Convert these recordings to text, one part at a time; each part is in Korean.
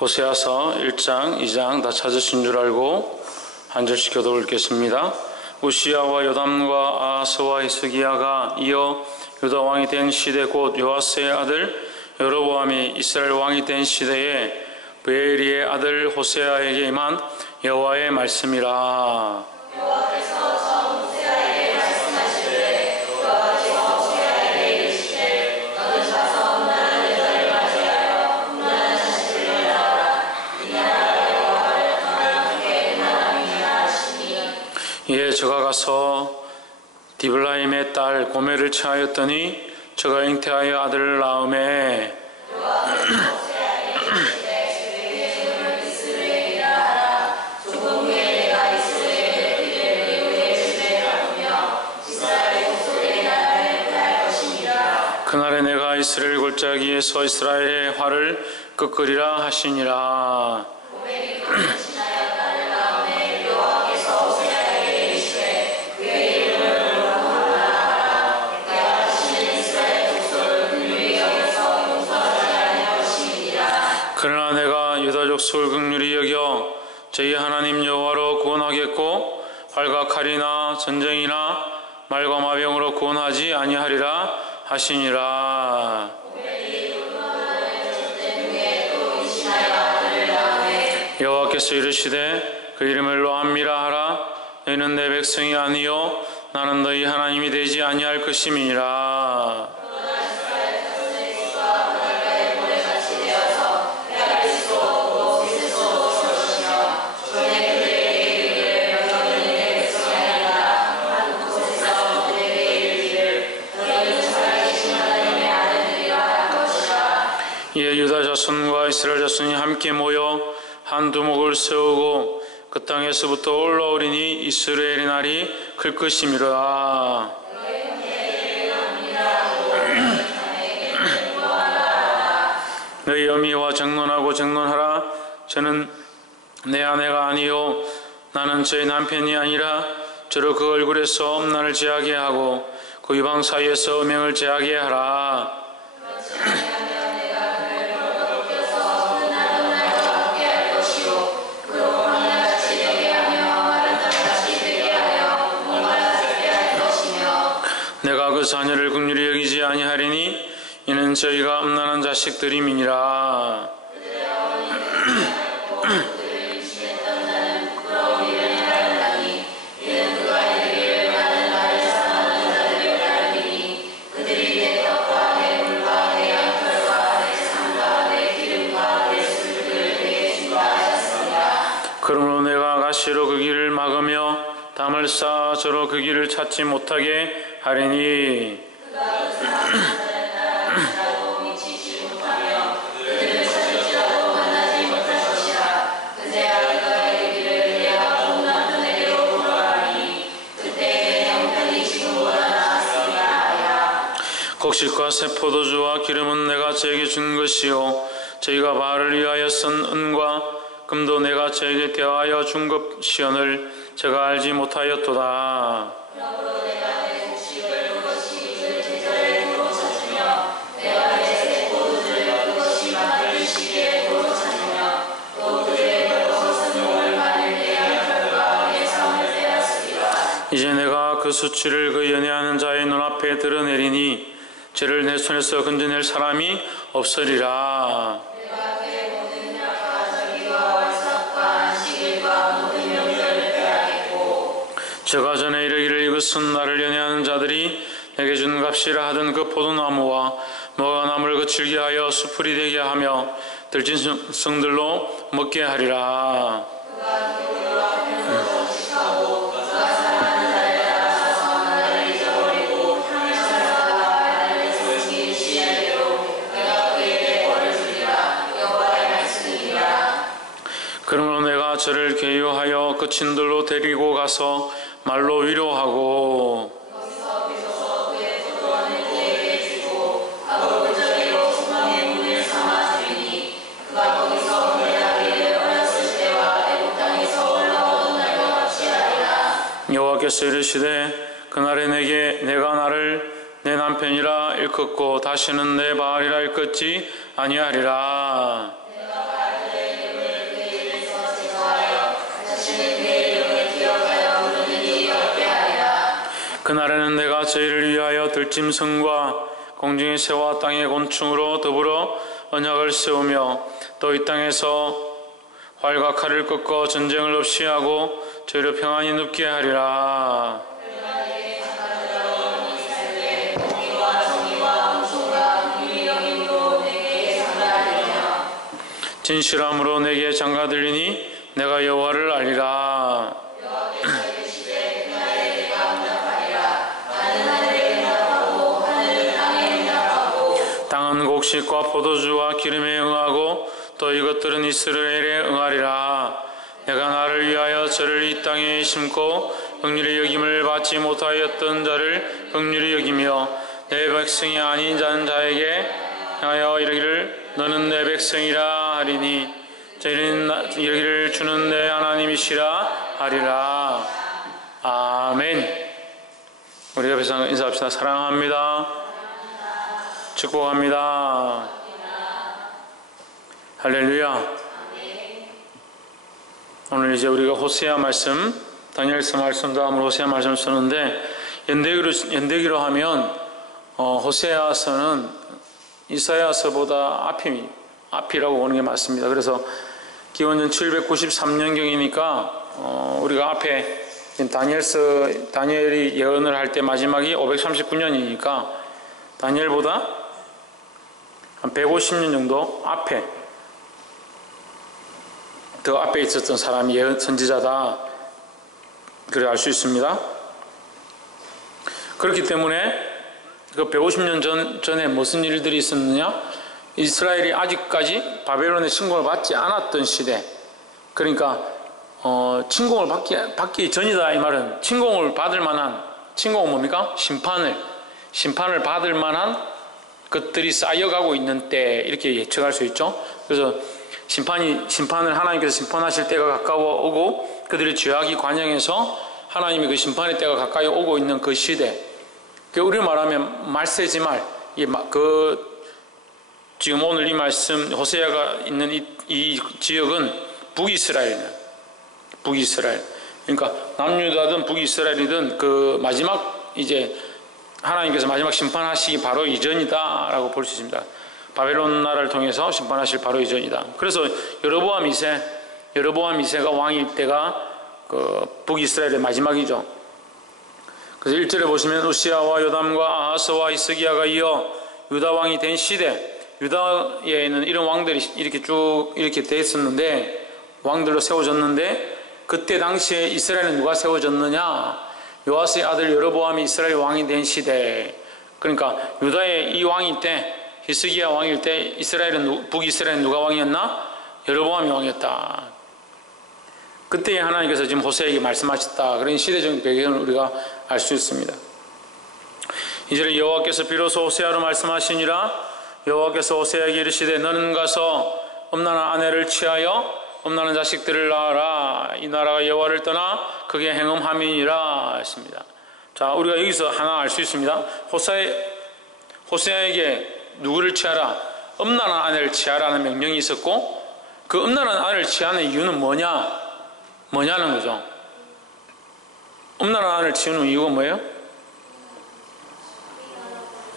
호세아서 1장, 2장 다 찾으신 줄 알고 한 절씩 교독을 읽겠습니다. 우시야와 요담과 아하스와 히스기야가 이어 유다 왕이 된 시대 곧 요아스의 아들 여로보암이 이스라엘 왕이 된 시대에 브에리의 아들 호세아에게 임한 여호와의 말씀이라. 여호와께서 처음 호세아에게 말씀하시되 여호와께서 호세아에게 이르시되 너는 가서 음란한 여자를 맞이하여 음란한 자식을 낳아라. 이 나라가 여호와를 떠나 그게 음란함이니라 하시니. 이에 저가 가서 디블라임의 딸 고멜을 취하였더니 저가 잉태하여 아들을 낳음에 그날에 내가 이스라엘 골짜기에서 이스라엘의 화를 끄끄리라 하시니라. 그러나 내가 유다 족속을 긍휼히 여겨 저희 하나님 여호와로 구원하겠고 활과 칼이나 전쟁이나 말과 마병으로 구원하지 아니하리라 하시니라. 여호와께서 이르시되 그 이름을 로암미라 하라. 너희는 내 백성이 아니요 나는 너희 하나님이 되지 아니할 것임이니라. 이에 유다 자손과 이스라엘 자손이 함께 모여 한 두목을 세우고 그 땅에서부터 올라오리니 이스라엘의 날이 클 것임이라. 너희 어미와 정론하고 정론하라. 저는 내 아내가 아니요 나는 저의 남편이 아니라 저로 그 얼굴에서 음란을 제하게 하고 그 이방 사이에서 음행을 제하게 하라. 내가 그 자녀를 긍휼히 여기지 아니하리니 이는 저희가 음란한 자식들임이니라. 그러므로 내가 가시로 그 길을 막으며 담을 쌓아 저로 그 길을 찾지 못하게 하리니 곡식과 새 포도주와 기름은 내가 저에게 준 것이요 저희가 바알을 위하여 쓴 은과 금도 내가 저에게 대하여 준 것이언을 제가 알지 못하였도다. 이제 내가 그 수치를 그 연애하는 자의 눈앞에 드러내리니 저를 내 손에서 건져낼 사람이 없으리라. 저가 전에 이르기를 이것은 나를 연애하는 자들이 내게 준 값이라 하던 그 포도나무와 뭐가 나무를 거칠게 하여 수풀이 되게 하며 들진 성들로 먹게 하리라. 그러므로 내가 저를 계유하여 그 친들로 데리고 가서 말로 위로하고 여호와께서 이르시되 그날에 내가 나를 내 남편이라 일컫고 다시는 내 바알이라 일컫지 아니하리라. 그날에는 내가 저희를 위하여 들짐승과 공중의 새와 땅의 곤충으로 더불어 언약을 세우며 또 이 땅에서 활과 칼을 꺾어 전쟁을 없이 하고 저희를 평안히 눕게 하리라. 진실함으로 내게 장가들리니 내가 여호와를 알리라. 땅은 곡식과 포도주와 기름에 응하고 또 이것들은 이스라엘에 응하리라. 내가 나를 위하여 저를 이 땅에 심고 긍휼히 여김을 받지 못하였던 자를 긍휼히 여기며 내 백성이 아닌 자에게 하여 이르기를 너는 내 백성이라 하리니 저희는 이르기를 주는 내 하나님이시라 하리라. 아멘. 우리 옆에서 인사합시다. 사랑합니다. 축복합니다. 할렐루야. 오늘 이제 우리가 호세아 말씀, 다니엘서 말씀 다음으로 호세아 말씀을 쓰는데 연대기로 하면 호세아서는 이사야서보다 앞이라고 보는 게 맞습니다. 그래서 기원전 793년경이니까 우리가 앞에 다니엘이 예언을 할 때 마지막이 539년이니까 다니엘보다 한 150년 정도 더 앞에 있었던 사람이 선지자다, 그래 알 수 있습니다. 그렇기 때문에 그 150년 전에 무슨 일들이 있었느냐? 이스라엘이 아직까지 바벨론의 침공을 받지 않았던 시대, 그러니까 침공을 받기 전이다. 이 말은 침공을 받을 만한, 침공은 뭡니까? 심판을 받을 만한 것들이 쌓여가고 있는 때, 이렇게 예측할 수 있죠. 그래서 심판을 하나님께서 심판하실 때가 가까워 오고 그들의 죄악이 관영해서 하나님의 그 심판의 때가 가까이 오고 있는 그 시대, 우리 말하면 말세지말, 지금 오늘 이 말씀 호세아가 있는 이 지역은 북이스라엘, 그러니까 남유다든 북이스라엘이든 그 마지막 이제 하나님께서 마지막 심판하시기 바로 이전이다라고 볼 수 있습니다. 바벨론 나라를 통해서 심판하실 바로 이전이다. 그래서 여로보암 2세가 왕일 때가 그 북이스라엘의 마지막이죠. 그래서 1절에 보시면 우시아와 요담과 아하스와 히스기야가 이어 유다 왕이 된 시대, 유다에는 이런 왕들이 이렇게 돼 있었는데, 왕들로 세워졌는데, 그때 당시에 이스라엘은 누가 세워졌느냐? 요아스의 아들 여로보암이 이스라엘 왕이 된 시대. 그러니까 유다의 이 왕일 때, 히스기야 왕일 때 북이스라엘은 누가 왕이었나? 여로보암이 왕이었다. 그때 하나님께서 지금 호세에게 말씀하셨다. 그런 시대적인 배경을 우리가 알 수 있습니다. 이제 여호와께서 비로소 호세아로 말씀하시니라. 여호와께서 호세아에게 이르시되 너는 가서 음란한 아내를 취하여 음란한 자식들을 낳아라. 이 나라가 여호와를 떠나 그게 행음함이니라 했습니다. 자, 우리가 여기서 하나 알 수 있습니다. 호세아에게 누구를 취하라? 음란한 아내를 취하라는 명령이 있었고, 그 음란한 아내를 취하는 이유는 뭐냐는 거죠. 음란한 아내를 취하는 이유가 뭐예요?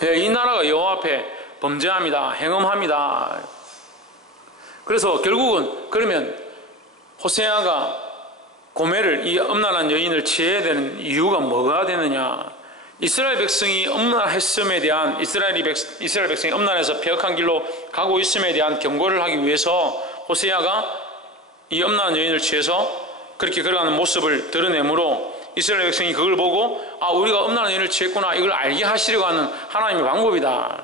이 나라가 여호와 앞에 범죄합니다. 행음합니다. 그래서 결국은 그러면 호세아가 고멜을, 이 음란한 여인을 취해야 되는 이유가 뭐가 되느냐? 이스라엘 백성이 음란했음에 대한, 이스라엘 백성이 음란해서 폐역한 길로 가고 있음에 대한 경고를 하기 위해서 호세아가 이 음란한 여인을 취해서 그렇게 걸어가는 모습을 드러내므로 이스라엘 백성이 그걸 보고 우리가 음란한 여인을 취했구나, 이걸 알게 하시려고 하는 하나님의 방법이다.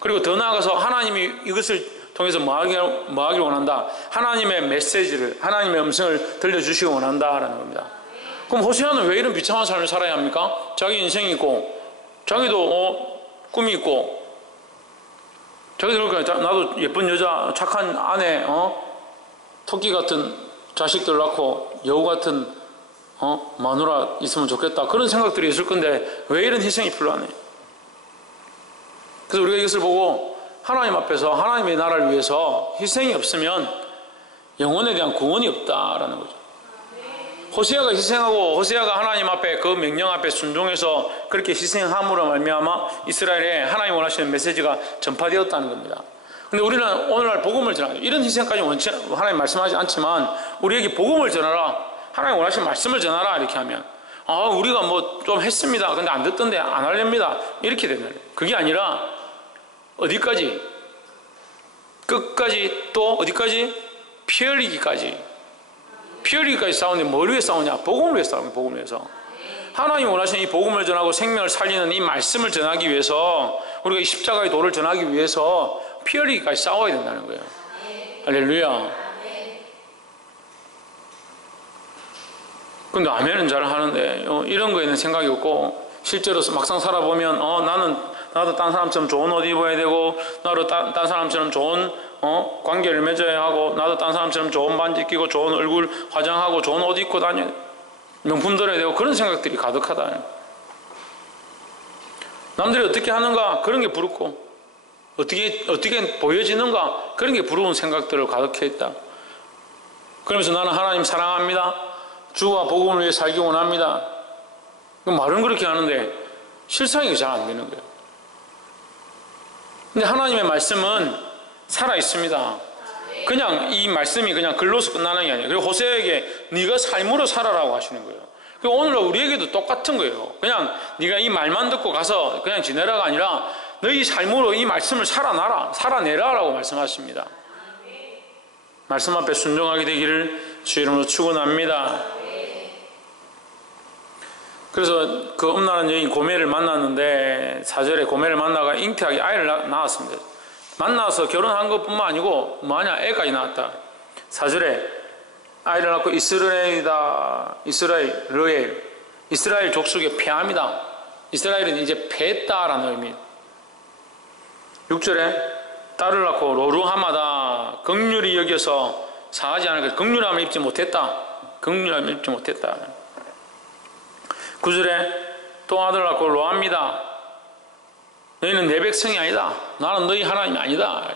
그리고 더 나아가서 하나님이 이것을 통해서 뭐 하기를 원한다? 하나님의 메시지를, 하나님의 음성을 들려주시기 원한다라는 겁니다. 그럼 호세아는 왜 이런 비참한 삶을 살아야 합니까? 자기 인생이 있고, 자기도 꿈이 있고, 자기도 그러니까 나도 예쁜 여자, 착한 아내, 토끼 같은 자식들 낳고 여우 같은 마누라 있으면 좋겠다, 그런 생각들이 있을 건데 왜 이런 희생이 필요하네? 그래서 우리가 이것을 보고 하나님 앞에서 하나님의 나라를 위해서 희생이 없으면 영혼에 대한 구원이 없다라는 거죠. 호세아가 희생하고 호세아가 하나님 앞에 그 명령 앞에 순종해서 그렇게 희생함으로 말미암아 이스라엘에 하나님 원하시는 메시지가 전파되었다는 겁니다. 근데 우리는 오늘날 복음을 전하죠. 이런 희생까지 하나님 말씀하지 않지만 우리에게 복음을 전하라, 하나님 원하시는 말씀을 전하라 이렇게 하면 우리가 뭐 좀 했습니다. 근데 안 듣던데 안 하렵니다. 이렇게 되는. 그게 아니라 어디까지? 끝까지, 또 어디까지? 피 흘리기까지. 피 흘리기까지 싸우는데 뭘 위해 싸우냐? 복음을 위해 싸우는 거예요. 복음을 위해서. 하나님 원하시는 이 복음을 전하고 생명을 살리는 이 말씀을 전하기 위해서, 우리가 이 십자가의 도를 전하기 위해서 피 흘리기까지 싸워야 된다는 거예요. 할렐루야. 근데 아멘은 잘 하는데 이런 거에는 생각이 없고, 실제로 막상 살아보면 나도 딴 사람처럼 좋은 옷 입어야 되고, 나도 딴 사람처럼 좋은 관계를 맺어야 하고, 나도 딴 사람처럼 좋은 반지 끼고 좋은 얼굴 화장하고 좋은 옷 입고 다녀, 명품 들어야 되고, 그런 생각들이 가득하다. 남들이 어떻게 하는가 그런 게 부럽고, 어떻게 보여지는가 그런 게 부러운 생각들을 가득해 있다. 그러면서 나는 하나님 사랑합니다, 주와 복음을 위해 살기 원합니다. 말은 그렇게 하는데 실상이 잘 안 되는 거예요. 근데 하나님의 말씀은 살아 있습니다. 그냥 이 말씀이 그냥 글로서 끝나는 게 아니에요. 그리고 호세아에게 네가 삶으로 살아라고 하시는 거예요. 그리고 오늘 우리에게도 똑같은 거예요. 그냥 네가 이 말만 듣고 가서 그냥 지내라가 아니라 너희 삶으로 이 말씀을 살아내라라고 말씀하십니다. 말씀 앞에 순종하게 되기를 주 이름으로 축원합니다. 그래서 그 음란한 여인 고멜을 만났는데 4절에 고멜을 만나가 잉태하게 아이를 낳았습니다. 만나서 결혼한 것뿐만 아니고 애까지 낳았다. 4절에 아이를 낳고 이스라엘 족속의 폐암이다. 이스라엘은 이제 패했다라는 의미. 6절에 딸을 낳고 로루하마다 긍휼히 여겨서 상하지 않을 것, 긍휼함을 입지 못했다. 9절에 또 아들 낳고 로합니다. 너희는 내 백성이 아니다. 나는 너희 하나님이 아니다.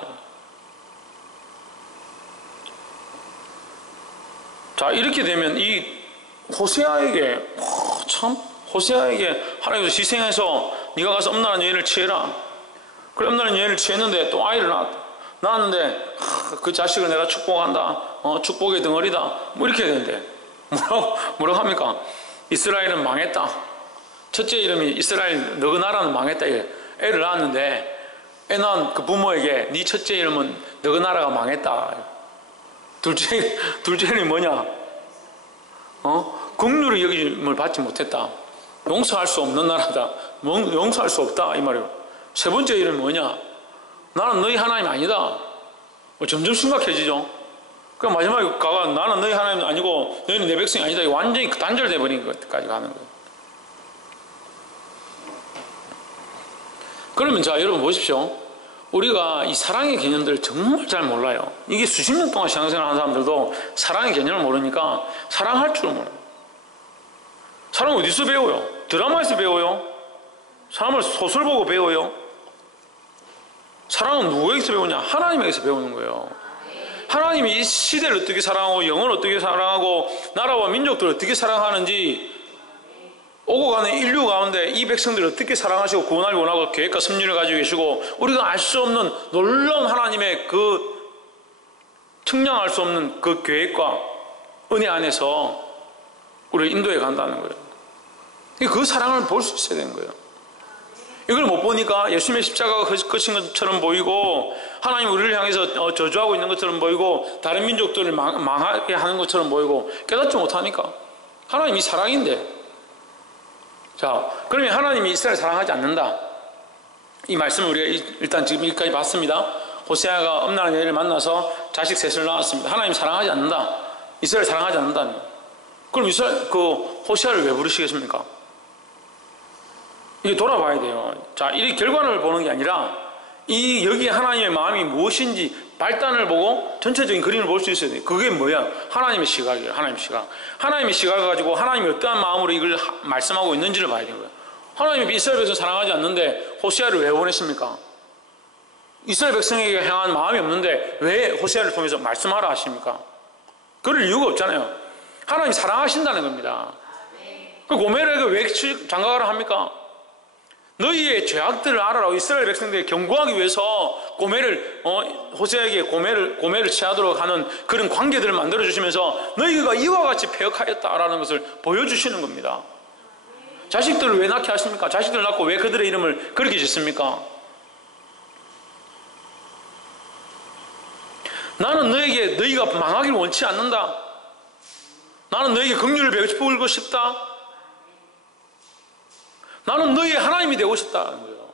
자, 이렇게 되면 이 호세아에게 하나님께서 희생해서 네가 가서 엄란한 여인을 취해라. 그래, 엄란한 여인을 취했는데 또 아이를 낳았는데 그 자식을 내가 축복한다. 축복의 덩어리다. 뭐 이렇게 되는데 뭐라고 합니까? 이스라엘은 망했다. 첫째 이름이 이스라엘 너그 나라는 망했다. 애를 낳았는데 애 낳은 그 부모에게 네 첫째 이름은 너그 나라가 망했다. 둘째 이름이 뭐냐? 긍휼의 여김을 받지 못했다. 용서할 수 없는 나라다. 용서할 수 없다 이 말이에요. 세 번째 이름이 뭐냐? 나는 너희 하나님 아니다. 점점 심각해지죠. 그 마지막에 가가 나는 너희 하나님 아니고 너희는 내 백성이 아니다. 완전히 단절돼 버린 것까지 가는 거예요. 그러면 자, 여러분 보십시오. 우리가 이 사랑의 개념들을 정말 잘 몰라요. 이게 수십 년 동안 신앙생활 하는 사람들도 사랑의 개념을 모르니까 사랑할 줄을 몰라요. 사랑 어디서 배워요? 드라마에서 배워요? 사람을 소설 보고 배워요? 사랑은 누구에게서 배우냐? 하나님에게서 배우는 거예요. 하나님이 이 시대를 어떻게 사랑하고 영혼을 어떻게 사랑하고 나라와 민족들을 어떻게 사랑하는지, 오고 가는 인류 가운데 이 백성들을 어떻게 사랑하시고 구원하기 원하고 계획과 섭리를 가지고 계시고, 우리가 알 수 없는 놀라운 하나님의 그 측량할 수 없는 그 계획과 은혜 안에서 우리를 인도해 간다는 거예요. 그 사랑을 볼 수 있어야 되는 거예요. 이걸 못 보니까 예수님의 십자가가 끝인 것처럼 보이고, 하나님 우리를 향해서 저주하고 있는 것처럼 보이고, 다른 민족들을 망하게 하는 것처럼 보이고, 깨닫지 못하니까. 하나님이 사랑인데. 자, 그러면 하나님이 이스라엘을 사랑하지 않는다. 이 말씀을 우리가 일단 지금 여기까지 봤습니다. 호세아가 엄란한 여인을 만나서 자식 셋을 낳았습니다. 하나님 사랑하지 않는다. 이스라엘 사랑하지 않는다니. 그럼 호세아를 왜 부르시겠습니까? 이게 돌아봐야 돼요. 자, 이 결과를 보는 게 아니라 여기에 하나님의 마음이 무엇인지 발단을 보고 전체적인 그림을 볼 수 있어야 돼요. 그게 뭐야? 하나님의 시각이에요. 하나님의 시각. 하나님의 시각을 가지고 하나님이 어떠한 마음으로 이걸 말씀하고 있는지를 봐야 되는 거예요. 하나님이 이스라엘 백성을 사랑하지 않는데 호세아를 왜 보내십니까? 이스라엘 백성에게 향한 마음이 없는데 왜 호세아를 통해서 말씀하라 하십니까? 그럴 이유가 없잖아요. 하나님 사랑하신다는 겁니다. 그 고멜에게 왜 장가가라 합니까? 너희의 죄악들을 알아라. 이스라엘 백성들이 경고하기 위해서 고멜을 호세에게 고멜을 취하도록 하는 그런 관계들을 만들어 주시면서 너희가 이와 같이 패역하였다라는 것을 보여주시는 겁니다. 자식들을 왜 낳게 하십니까? 자식들을 낳고 왜 그들의 이름을 그렇게 짓습니까? 나는 너희가 망하기를 원치 않는다. 나는 너희에게 긍휼을 베풀고 싶다. 나는 너희의 하나님이 되고 싶다는 거예요.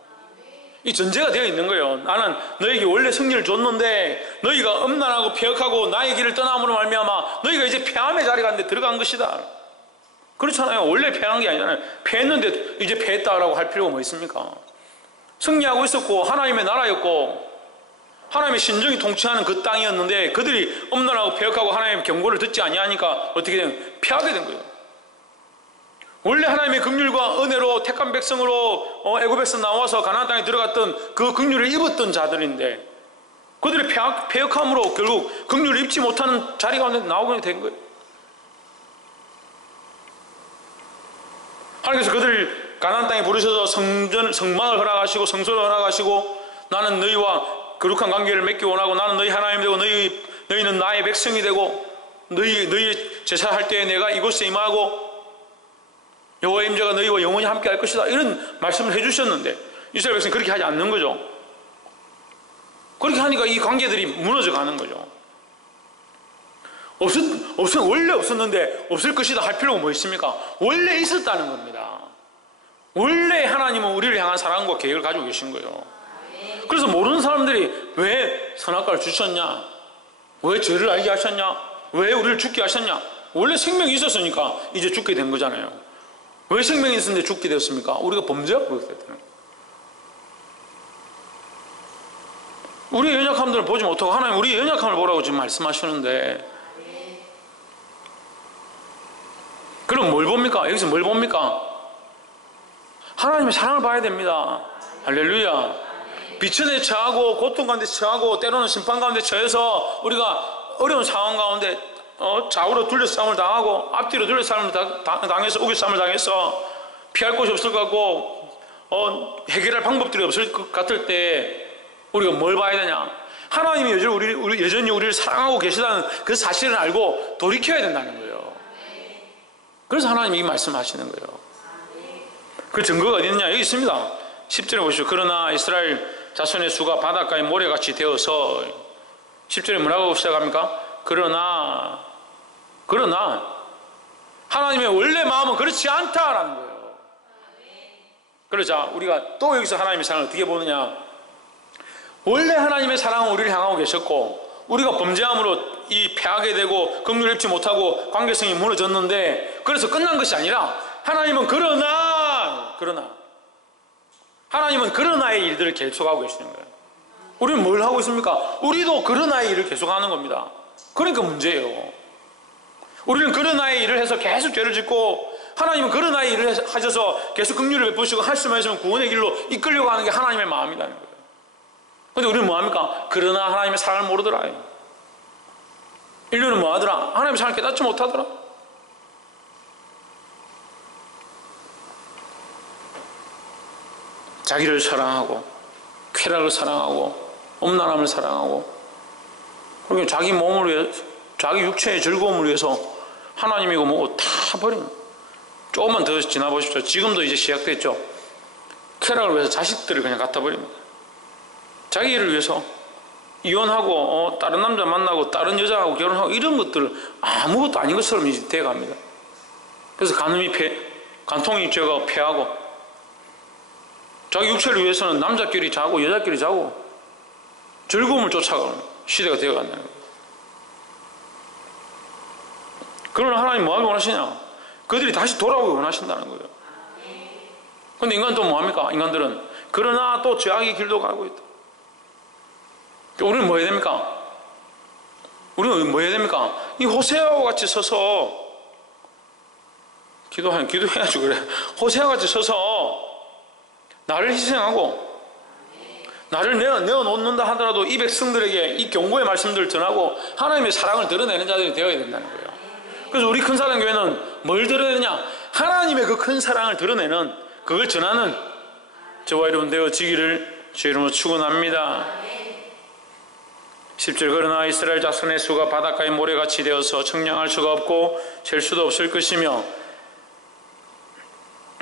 이 전제가 되어 있는 거예요. 나는 너희에게 원래 승리를 줬는데 너희가 음란하고 패역하고 나의 길을 떠남으로 말미암아 너희가 이제 패함의 자리가 있는데 들어간 것이다. 그렇잖아요. 원래 패한 게 아니잖아요. 패했는데 이제 패했다라고 할 필요가 뭐 있습니까? 승리하고 있었고 하나님의 나라였고 하나님의 신정이 통치하는 그 땅이었는데 그들이 음란하고 패역하고 하나님의 경고를 듣지 아니하니까 어떻게 된? 패하게 된 거예요. 원래 하나님의 긍휼과 은혜로 택한 백성으로 애굽에서 나와서 가나안 땅에 들어갔던 그 긍휼을 입었던 자들인데 그들의 패역함으로 결국 긍휼을 입지 못하는 자리 가운데 나오게 된 거예요. 하나님께서 그들을 가나안 땅에 부르셔서 성막을 허락하시고 성소를 허락하시고 나는 너희와 거룩한 관계를 맺기 원하고 나는 너희 하나님이 되고 너희는 나의 백성이 되고 너희 제사할 때에 내가 이곳에 임하고 여호와의 임재가 너희와 영원히 함께 할 것이다. 이런 말씀을 해주셨는데 이스라엘 백성이 그렇게 하지 않는 거죠. 그렇게 하니까 이 관계들이 무너져 가는 거죠. 원래 없었는데 없을 것이다 할 필요가 뭐 있습니까? 원래 있었다는 겁니다. 원래 하나님은 우리를 향한 사랑과 계획을 가지고 계신 거예요. 그래서 모르는 사람들이 왜 선악과를 주셨냐? 왜 죄를 알게 하셨냐? 왜 우리를 죽게 하셨냐? 원래 생명이 있었으니까 이제 죽게 된 거잖아요. 왜 생명이 있었는데 죽게 되었습니까? 우리가 범죄하고 그렇게 됐다는 거예요. 우리의 연약함들을 보지 못하고 하나님 우리의 연약함을 보라고 지금 말씀하시는데 그럼 뭘 봅니까? 여기서 뭘 봅니까? 하나님의 사랑을 봐야 됩니다. 할렐루야. 비천에 처하고 고통 가운데 처하고 때로는 심판 가운데 처해서 우리가 어려운 상황 가운데 좌우로 둘러싸움을 당하고 앞뒤로 둘러싸움을 당해서 우겨싸움을 당해서 피할 곳이 없을 것 같고 해결할 방법들이 없을 것 같을 때 우리가 뭘 봐야 되냐? 하나님이 여전히 우리를 사랑하고 계시다는 그 사실을 알고 돌이켜야 된다는 거예요. 그래서 하나님이 이 말씀하시는 거예요. 그 증거가 어디 있느냐? 여기 있습니다. 10절에 보시죠. 그러나 이스라엘 자손의 수가 바닷가의 모래같이 되어서 10절에 뭐라고 시작합니까? 그러나 하나님의 원래 마음은 그렇지 않다라는 거예요. 그러자 우리가 또 여기서 하나님의 사랑을 어떻게 보느냐? 원래 하나님의 사랑은 우리를 향하고 계셨고 우리가 범죄함으로 이 패하게 되고 긍휼을 입지 못하고 관계성이 무너졌는데 그래서 끝난 것이 아니라 하나님은 하나님은 그러나의 일들을 계속하고 계시는 거예요. 우리는 뭘 하고 있습니까? 우리도 그러나의 일을 계속하는 겁니다. 그러니까 문제예요. 우리는 그러나의 일을 해서 계속 죄를 짓고 하나님은 그러나의 일을 하셔서 계속 긍휼을 베푸시고 말씀하시면 구원의 길로 이끌려고 하는 게 하나님의 마음이라는 거예요. 그런데 우리는 뭐합니까? 그러나 하나님의 사랑을 모르더라. 인류는 뭐하더라? 하나님의 사랑을 깨닫지 못하더라. 자기를 사랑하고 쾌락을 사랑하고 음란함을 사랑하고 그리고 자기 몸을 위해 자기 육체의 즐거움을 위해서 하나님이고 뭐고 다 버리는 조금만 더 지나보십시오. 지금도 이제 시작됐죠. 쾌락을 위해서 자식들을 그냥 갖다 버립니다. 자기를 위해서 이혼하고 다른 남자 만나고 다른 여자하고 결혼하고 이런 것들을 아무것도 아닌 것처럼 이제 돼갑니다. 그래서 간통이 죄가 패하고 자기 육체를 위해서는 남자끼리 자고 여자끼리 자고 즐거움을 쫓아가는 시대가 되어간다는 거예요. 그러나 하나님 뭐하기 원하시냐? 그들이 다시 돌아오기 원하신다는 거예요. 그런데 인간은 또 뭐합니까? 인간들은 그러나 또 죄악의 길도 가고 있다. 우리는 뭐 해야 됩니까? 우리는 뭐 해야 됩니까? 이 호세아와 같이 서서 기도해야지 그래. 호세아와 같이 서서 나를 희생하고 나를 내어놓는다 하더라도 이 백성들에게 이 경고의 말씀들을 전하고 하나님의 사랑을 드러내는 자들이 되어야 된다는 거예요. 그래서 우리 큰 사랑 교회는 뭘 드러내느냐? 하나님의 그 큰 사랑을 드러내는, 그걸 전하는 저와 여러분 되어지기를 주 이름으로 축원합니다. 10절, 그러나 이스라엘 자손의 수가 바닷가의 모래같이 되어서 청량할 수가 없고 잴 수도 없을 것이며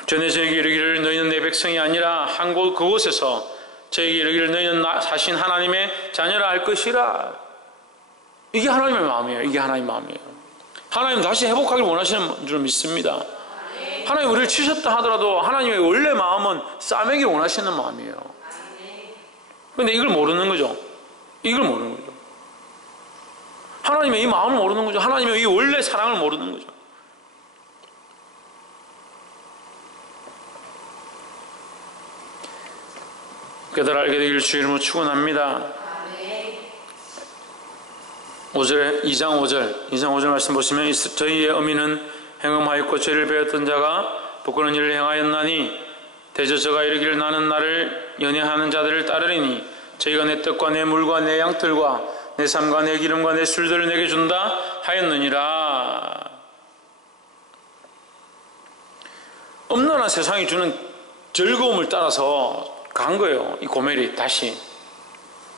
전에 저에게 이르기를 너희는 내 백성이 아니라 한 곳 그곳에서 저에게 이르기를 너희는 사신 하나님의 자녀라 할 것이라. 이게 하나님의 마음이에요. 이게 하나님의 마음이에요. 하나님 다시 회복하길 원하시는 줄 믿습니다. 하나님 우리를 치셨다 하더라도 하나님의 원래 마음은 싸매기를 원하시는 마음이에요. 그런데 이걸 모르는 거죠. 이걸 모르는 거죠. 하나님의 이 마음을 모르는 거죠. 하나님의 이 원래 사랑을 모르는 거죠. 깨달아 알게 되기를 주 이름으로 축원합니다. 5절에 2장 5절 말씀 보시면 저희의 어미는 행음하였고 죄를 배웠던 자가 부끄러운 일을 행하였나니 대저 저가 이르기를 나는 나를 연애하는 자들을 따르리니 저희가 내 떡과 내 물과 내 양털과 내 삶과 내 기름과 내 술들을 내게 준다 하였느니라. 엄난한 세상이 주는 즐거움을 따라서 간 거예요. 이 고멜이 다시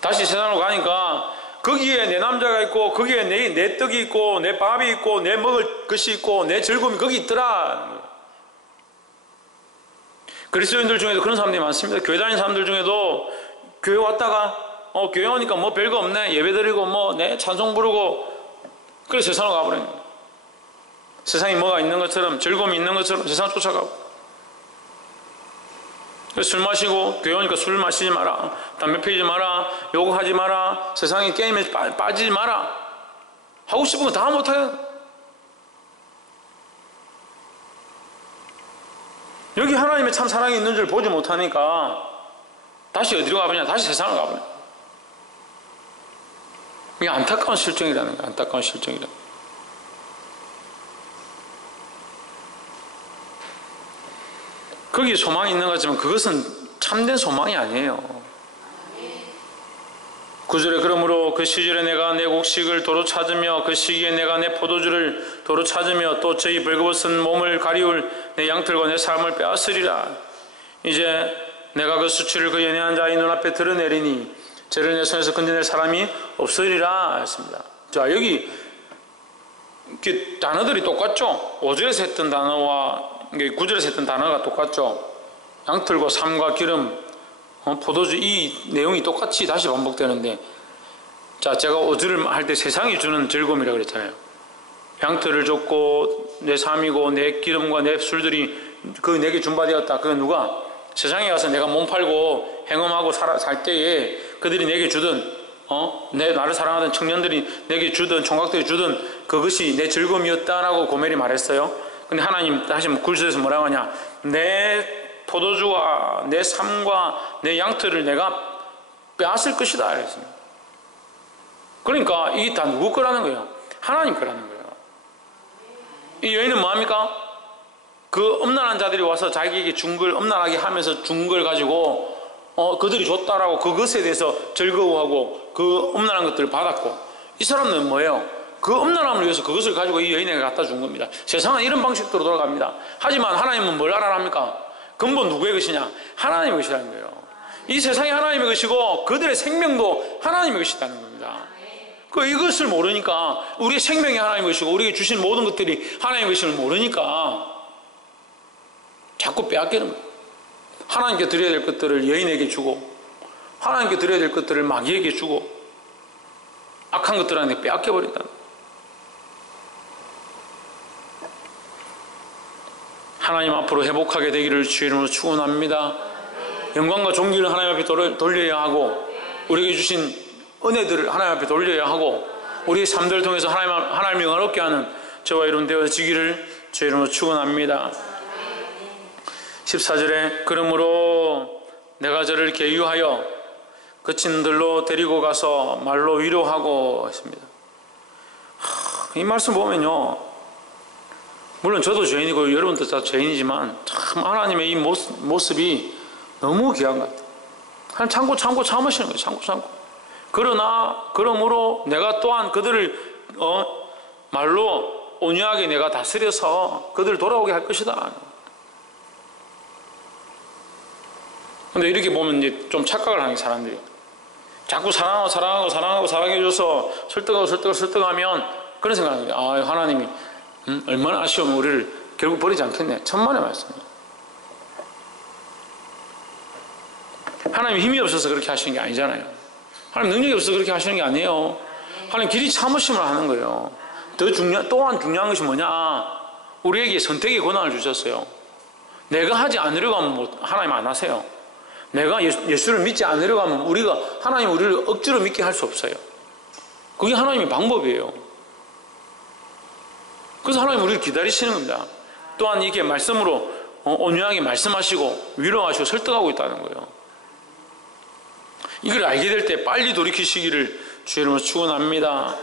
세상으로 가니까 거기에 내 남자가 있고 거기에 내 떡이 있고 내 밥이 있고 내 먹을 것이 있고 내 즐거움이 거기 있더라. 그리스도인들 중에도 그런 사람들이 많습니다. 교회 다니는 사람들 중에도 교회 왔다가 교회 오니까 뭐 별거 없네, 예배 드리고 뭐 내 찬송 부르고, 그래서 세상으로 가버려요. 세상에 뭐가 있는 것처럼, 즐거움이 있는 것처럼 세상 쫓아가고, 술 마시고 교회 오니까 술 마시지 마라, 담배 피우지 마라, 욕하지 마라, 세상에 게임에 빠지지 마라, 하고 싶은 거 다 못해요. 여기 하나님의 참 사랑이 있는 줄 보지 못하니까 다시 어디로 가버리냐? 다시 세상으로 가버려. 이게 안타까운 실정이라는 거야. 안타까운 실정이라는 거야. 거기에 소망이 있는 것 같지만 그것은 참된 소망이 아니에요. 9절에 그러므로 그 시절에 내가 내 곡식을 도로 찾으며 그 시기에 내가 내 포도주를 도로 찾으며 또 저희 벌거벗은 몸을 가리울 내 양털과 내 삶을 빼앗으리라. 이제 내가 그 수치를 그 연애한 자의 눈앞에 드러내리니 죄를 내 손에서 건져낼 사람이 없으리라 했습니다. 자, 여기 단어들이 똑같죠? 5절에서 했던 단어와 9절에서 했던 단어가 똑같죠? 양털과 삶과 기름, 포도주, 이 내용이 똑같이 다시 반복되는데, 자, 제가 5절을 할 때 세상이 주는 즐거움이라고 그랬잖아요. 양털을 줬고 내 삶이고 내 기름과 내 술들이 그 내게 준바되었다. 그건 누가? 세상에 가서 내가 몸 팔고 행음하고 살 때에 그들이 내게 주던 나를 사랑하던 청년들이 내게 주던 총각들이 주던 그것이 내 즐거움이었다라고 고멜이 말했어요. 근데 하나님 다시 9절에서 뭐라고 하냐? 내 포도주와 내 삶과 내 양털을 내가 빼앗을 것이다 그랬습니다. 그러니까 이게 다 누구 거라는 거예요? 하나님 거라는 거예요. 이 여인은 뭐합니까? 그 음란한 자들이 와서 자기에게 준 걸, 음란하게 하면서 준 걸 가지고 그들이 줬다라고 그것에 대해서 즐거워하고 그 음란한 것들을 받았고, 이 사람은 뭐예요? 그 음란함을 위해서 그것을 가지고 이 여인에게 갖다 준 겁니다. 세상은 이런 방식대로 돌아갑니다. 하지만 하나님은 뭘 알아랍니까? 근본 누구의 것이냐? 하나님의 것이라는 거예요. 이 세상이 하나님의 것이고 그들의 생명도 하나님의 것이라는 겁니다. 이것을 모르니까, 우리의 생명이 하나님의 것이고 우리에게 주신 모든 것들이 하나님의 것임을 모르니까 자꾸 빼앗기는 거예요. 하나님께 드려야 될 것들을 여인에게 주고 하나님께 드려야 될 것들을 마귀에게 주고 악한 것들한테 빼앗겨버린다. 하나님 앞으로 회복하게 되기를 주의 이름으로 축원합니다. 영광과 존귀를 하나님 앞에 돌려야 하고, 우리에게 주신 은혜들을 하나님 앞에 돌려야 하고, 우리의 삶들을 통해서 하나님을 영화롭게 하는 저와 여러분 되어지기를 주의 이름으로 축원합니다. 14절에 그러므로 내가 저를 계유하여 그친 들로 데리고 가서 말로 위로하고 했습니다. 이 말씀 보면요, 물론 저도 죄인이고 여러분도 다 죄인이지만 참 하나님의 이 모습이 너무 귀한 것 같아요. 하나님 참고 참으시는 거예요. 참고. 그러므로 내가 또한 그들을 말로 온유하게 내가 다스려서 그들을 돌아오게 할 것이다. 근데 이렇게 보면 이제 좀 착각을 하는 사람들이 자꾸 사랑해줘서 설득하면 그런 생각을 해요. 아, 하나님이 얼마나 아쉬우면 우리를 결국 버리지 않겠네. 천만의 말씀이에요. 하나님 힘이 없어서 그렇게 하시는 게 아니잖아요. 하나님 능력이 없어서 그렇게 하시는 게 아니에요. 하나님 길이 참으심을 하는 거예요. 또한 중요한 것이 뭐냐? 우리에게 선택의 권한을 주셨어요. 내가 하지 않으려고 하면 하나님 안 하세요. 내가 예수를 믿지 않으려고 하면 하나님 우리를 억지로 믿게 할 수 없어요. 그게 하나님의 방법이에요. 그래서 하나님 우리를 기다리시는 겁니다. 또한 이게 말씀으로 온유하게 말씀하시고 위로하시고 설득하고 있다는 거예요. 이걸 알게 될 때 빨리 돌이키시기를 주의 이름으로 축원합니다.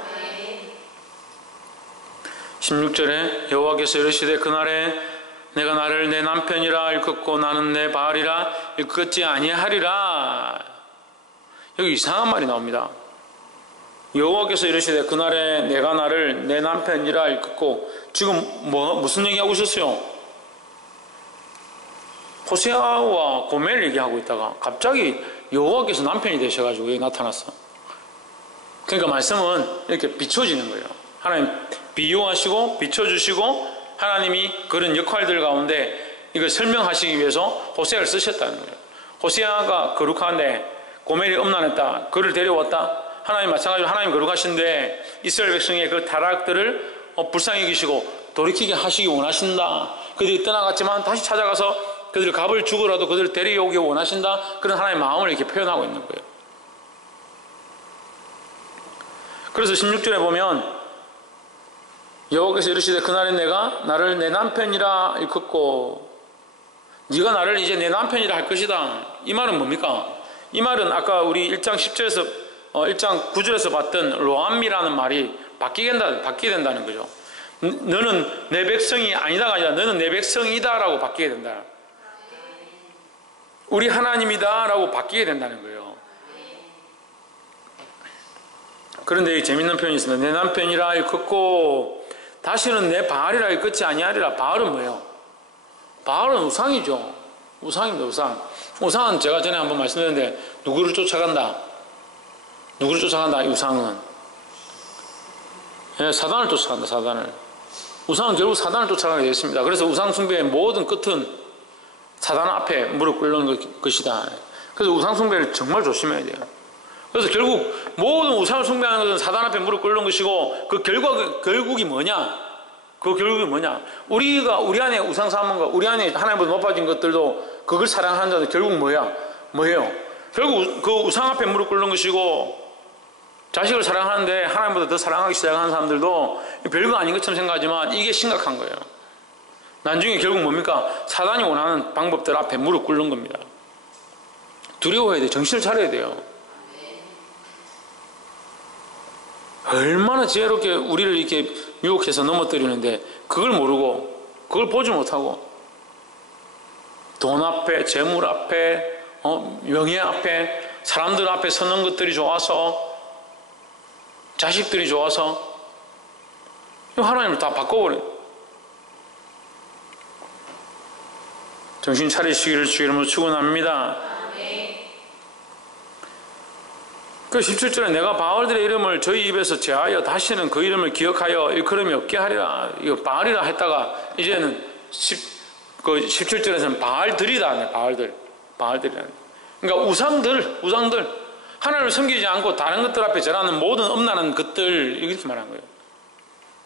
16절에 여호와께서 이르시되 그날에 내가 나를 내 남편이라 일컫고 나는 내 바알이라 일컫지 아니하리라. 여기 이상한 말이 나옵니다. 여호와께서 이르시되 그날에 내가 나를 내 남편이라 일컫고 지금 무슨 얘기하고 있었어요? 호세아와 고멜 얘기하고 있다가 갑자기 여호와께서 남편이 되셔가지고 여기 나타났어. 그러니까 말씀은 이렇게 비춰지는 거예요. 하나님 비유하시고 비춰주시고 하나님이 그런 역할들 가운데 이걸 설명하시기 위해서 호세아를 쓰셨다는 거예요. 호세아가 거룩한데 고멜이 음란했다. 그를 데려왔다. 하나님 마찬가지로 하나님 거룩하신데 이스라엘 백성의 그 타락들을 불쌍히 여기시고 돌이키게 하시기 원하신다. 그들이 떠나갔지만 다시 찾아가서 그들 값을 주고라도 그들을 데려오기 원하신다. 그런 하나님의 마음을 이렇게 표현하고 있는 거예요. 그래서 16절에 보면 여호와께서 이르시되 그날에 내가 나를 내 남편이라 일컫고 네가 나를 이제 내 남편이라 할 것이다. 이 말은 뭡니까? 이 말은 아까 우리 1장 10절에서 1장 9절에서 봤던 로암미라는 말이 바뀌게 된다는 거죠. 너는 내 백성이 아니다가 아니라 너는 내 백성이다라고 바뀌게 된다. 우리 하나님이다라고 바뀌게 된다는 거예요. 그런데 재밌는 표현이 있습니다. 내 남편이라 일컫고 다시는 내 바알이라 일컫지 아니하리라. 바알은 뭐예요? 바알은 우상이죠. 우상입니다. 우상. 우상은 제가 전에 한번 말씀드렸는데 누구를 쫓아간다? 누구를 쫓아간다? 이 우상은 사단을 쫓아간다. 사단을. 우상은 결국 사단을 쫓아가게 되어 있습니다. 그래서 우상 숭배의 모든 끝은 사단 앞에 무릎 꿇는 것이다. 그래서 우상 숭배를 정말 조심해야 돼요. 그래서 결국 모든 우상을 숭배하는 것은 사단 앞에 무릎 꿇는 것이고 그 결국이 뭐냐? 그 결국이 뭐냐? 우리 안에 우상 삼은 것, 우리 안에 하나님보다 높아진 것들도 그걸 사랑하는 자들 결국 뭐예요? 결국 그 우상 앞에 무릎 꿇는 것이고 자식을 사랑하는데 하나님보다 더 사랑하기 시작하는 사람들도 별거 아닌 것처럼 생각하지만 이게 심각한 거예요. 나중에 결국 뭡니까? 사단이 원하는 방법들 앞에 무릎 꿇는 겁니다. 두려워해야 돼요. 정신을 차려야 돼요. 얼마나 지혜롭게 우리를 이렇게 유혹해서 넘어뜨리는데 그걸 모르고 그걸 보지 못하고 돈 앞에 재물 앞에 명예 앞에 사람들 앞에 서는 것들이 좋아서 자식들이 좋아서 하나님을 다 바꿔버려요. 정신 차리시기를 주의 이름으로 축원합니다. 그 17절에 내가 바알들의 이름을 저희 입에서 제하여 다시는 그 이름을 기억하여 일컬음이 없게 하리라. 이거 바알이라 했다가 이제는 17절에서는 바알들이다. 바알들이라. 그러니까 우상들 하나님을 섬기지 않고 다른 것들 앞에 절하는 모든 음란한 것들 이렇게 말한 거예요.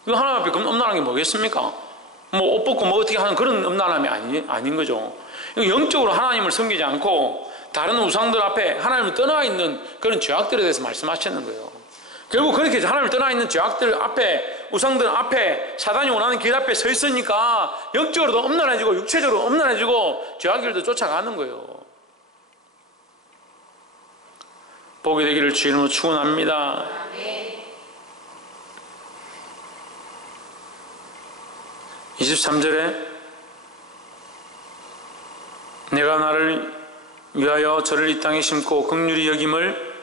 이거 하나님 앞에 그럼 음란한 게 뭐겠습니까? 뭐 옷 벗고 뭐 어떻게 하는 그런 음란함이 아닌 거죠. 영적으로 하나님을 섬기지 않고 다른 우상들 앞에 하나님을 떠나 있는 그런 죄악들에 대해서 말씀하시는 거예요. 결국 그렇게 하나님을 떠나 있는 죄악들 앞에 우상들 앞에 사단이 원하는 길 앞에 서 있으니까 영적으로도 음란해지고 육체적으로 음란해지고 죄악길도 쫓아가는 거예요. 복이 되기를 주의 이름으로 축원합니다. 23절에 내가 나를 위하여 저를 이 땅에 심고 긍휼히 여김을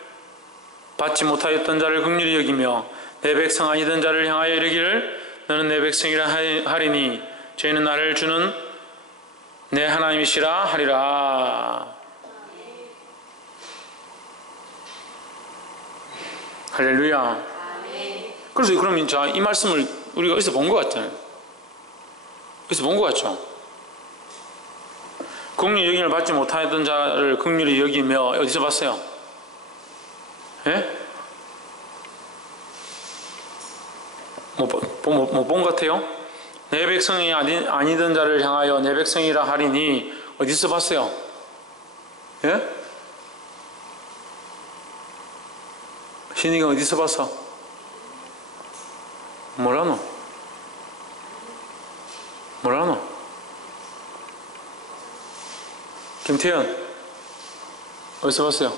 받지 못하였던 자를 긍휼히 여기며 내 백성 아니던 자를 향하여 이르기를 너는 내 백성이라 하리니 저희는 나를 주는 내 하나님이시라 하리라. 할렐루야. 그래서 그러면 자, 이 말씀을 우리가 어디서 본 것 같잖아요. 어디서 본 것 같죠? 긍휼히 여김을 받지 못하던 자를 긍휼히 여기며 어디서 봤어요? 예? 못 본 것 같아요? 내 백성이 아니던 자를 향하여 내 백성이라 하리니 어디서 봤어요? 예? 신이가 어디서 봤어? 뭐라노? 김태현 어디서 봤어요?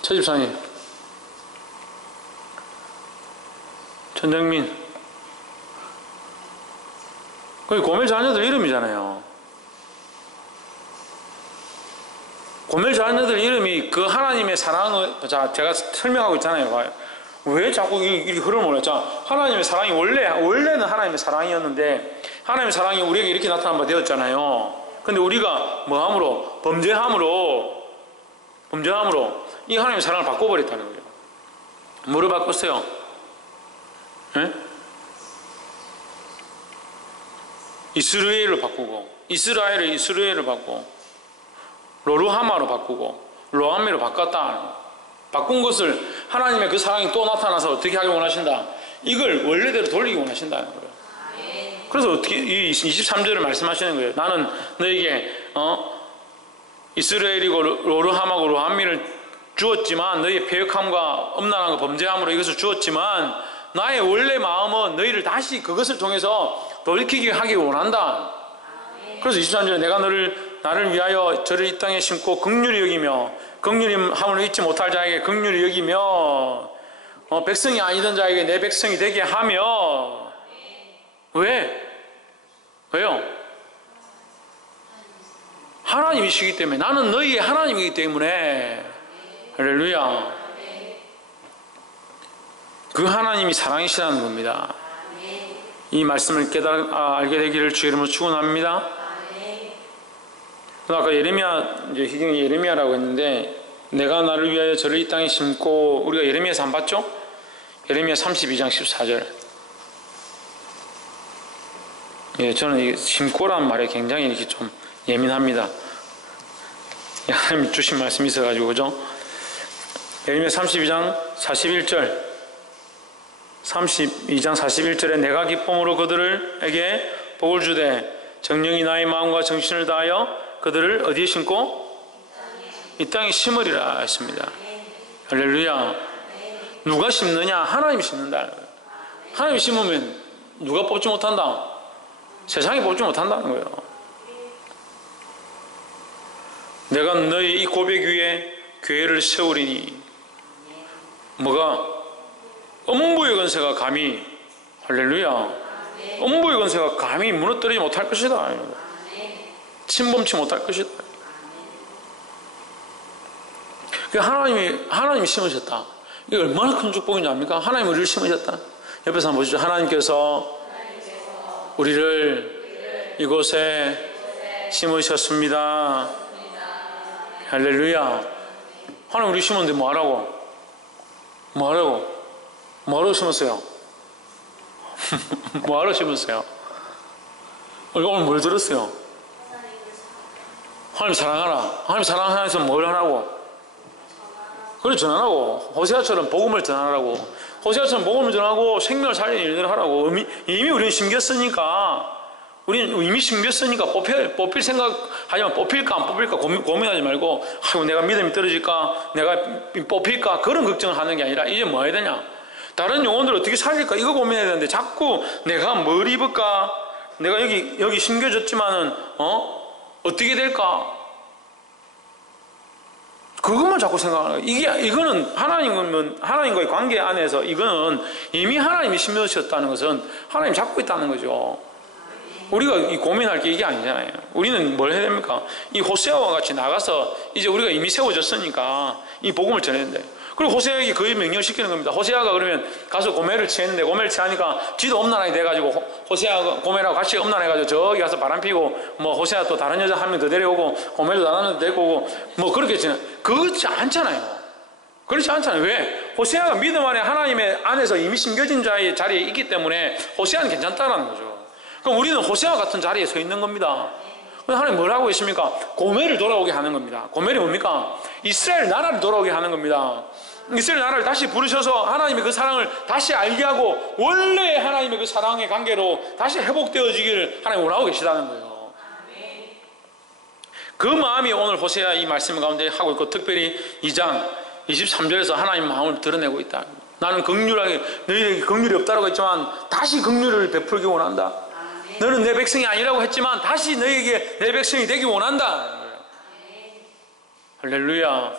최 집사님, 천정민, 거기 고멜 자녀들 이름이잖아요. 고멜 자녀들 이름이 그 하나님의 사랑을, 자, 제가 설명하고 있잖아요. 왜 자꾸 이렇게 흐름을 몰라? 자, 하나님의 사랑이 원래는 하나님의 사랑이었는데 하나님의 사랑이 우리에게 이렇게 나타난 바 되었잖아요. 근데 우리가 뭐함으로? 범죄함으로 이 하나님의 사랑을 바꿔버렸다는 거예요. 뭐를 바꿨어요? 예? 이스라엘을 바꾸고, 이스라엘을 바꾸고, 로루하마로 바꾸고, 로암미로 바꿨다. 바꾼 것을 하나님의 그 사랑이 또 나타나서 어떻게 하기 원하신다? 이걸 원래대로 돌리기 원하신다는 거예요. 그래서 어떻게 이 23절을 말씀하시는 거예요. 나는 너에게 이스라엘이고 로루함하고 로암미를 주었지만 너희의 패역함과 엄란함과 범죄함으로 이것을 주었지만 나의 원래 마음은 너희를 다시 그것을 통해서 돌이키게 하기 원한다. 그래서 23절에 내가 나를 위하여 저를 이 땅에 심고 긍휼히 여기며 긍휼히 함을 잊지 못할 자에게 긍휼히 여기며 백성이 아니던 자에게 내 백성이 되게 하며. 왜요? 하나님이시기 때문에. 나는 너희의 하나님이기 때문에. 할렐루야. 그 하나님이 사랑이시라는 겁니다. 이 말씀을 알게 되기를 주의 이름으로 축원합니다. 아까 이제 희경이 예레미야라고 했는데, 내가 나를 위하여 저를 이 땅에 심고, 우리가 예레미야에서 안 봤죠? 예레미야 32장 14절. 예, 저는 이 심고라는 말에 굉장히 이렇게 좀 예민합니다. 하나님 주신 말씀이 있어가지고, 그죠? 예레미야 32장 41절에 내가 기쁨으로 그들에게 복을 주되 정령이 나의 마음과 정신을 다하여 그들을 어디에 심고? 이 땅에 심으리라 했습니다. 할렐루야. 누가 심느냐? 하나님이 심는다. 하나님이 심으면 누가 뽑지 못한다? 세상이 뽑지 못한다는 거예요. 내가 너희 이 고백 위에 교회를 세우리니. 뭐가? 음부의 권세가 감히, 할렐루야, 음부의 권세가 감히 무너뜨리지 못할 것이다. 침범치 못할 것이다. 하나님이 심으셨다. 이게 얼마나 큰 축복인지 압니까? 하나님이 우리를 심으셨다. 옆에서 한번 보시죠. 하나님께서 우리를 이곳에 심으셨습니다. 할렐루야. 하나님 우리 심었는데 뭐하러 심었어요? 뭐하러 심었어요? 오늘 뭘 들었어요? 하나님 사랑하라. 하나님 사랑하면서 뭘 하라고? 그래, 전하라고. 호세아처럼 복음을 전하라고. 호세아처럼 복음을 전하고 생명을 살리는 일들을 하라고. 이미 우리는 심겼으니까, 뽑힐 생각하지만 뽑힐까 안 뽑힐까 고민하지 말고, 아이고 내가 믿음이 떨어질까, 내가 뽑힐까, 그런 걱정을 하는 게 아니라 이제 뭐 해야 되냐? 다른 영혼들을 어떻게 살릴까, 이거 고민해야 되는데 자꾸 내가 뭘 입을까, 내가 여기 심겨졌지만은 어떻게 될까, 그것만 자꾸 생각하는 거예요. 이거는 하나님과의 관계 안에서 이거는 이미 하나님이 심으셨다는 것은 하나님 잡고 있다는 거죠. 우리가 고민할 게 이게 아니잖아요. 우리는 뭘 해야 됩니까? 이 호세아와 같이 나가서 이제 우리가 이미 세워졌으니까 이 복음을 전해야 된다. 그리고 호세아에게 거의 명령을 시키는 겁니다. 호세아가 그러면 가서 고멜을 취했는데, 고멜을 취하니까 지도 엄난하게 돼가지고 호세아가 고멜하고 같이 엄난해가지고 저기 가서 바람 피고, 뭐 호세아 또 다른 여자 한 명 더 데려오고 고멜도 다른 여자 데리고 오고 뭐 그렇게 지나. 그렇지 않잖아요. 그렇지 않잖아요. 왜? 호세아가 믿음 안에 하나님의 안에서 이미 심겨진 자의 자리에 있기 때문에 호세아는 괜찮다라는 거죠. 그럼 우리는 호세아 같은 자리에 서 있는 겁니다. 하나님 뭘 하고 계십니까? 고멜을 돌아오게 하는 겁니다. 고멜이 뭡니까? 이스라엘 나라를 돌아오게 하는 겁니다. 이스라엘 나라를 다시 부르셔서 하나님의 그 사랑을 다시 알게 하고 원래 하나님의 그 사랑의 관계로 다시 회복되어지기를 하나님 원하고 계시다는 거예요. 그 마음이 오늘 호세아 이 말씀 가운데 하고 있고, 특별히 2장 23절에서 하나님 마음을 드러내고 있다. 나는 긍휼하게 너희에게 긍휼이 없다라고 했지만 다시 긍휼을 베풀기 원한다. 너는 내 백성이 아니라고 했지만 다시 너희에게 내 백성이 되기 원한다. 할렐루야.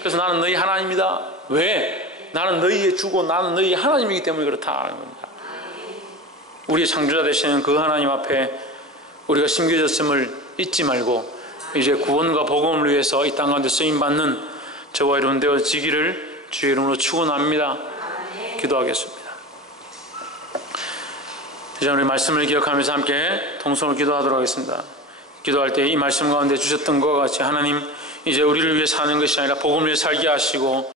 그래서 나는 너희 하나님이다. 왜? 나는 너희의 주고 나는 너희의 하나님이기 때문에 그렇다. 우리의 창조자 되시는 그 하나님 앞에 우리가 심겨졌음을 잊지 말고 이제 구원과 복음을 위해서 이 땅 가운데 쓰임받는 저와 여러분 되어지기를 주의 이름으로 축원합니다. 기도하겠습니다. 이제 우리 말씀을 기억하면서 함께 통성으로 기도하도록 하겠습니다. 기도할 때 이 말씀 가운데 주셨던 것과 같이 하나님, 이제 우리를 위해 사는 것이 아니라 복음을 위해 살게 하시고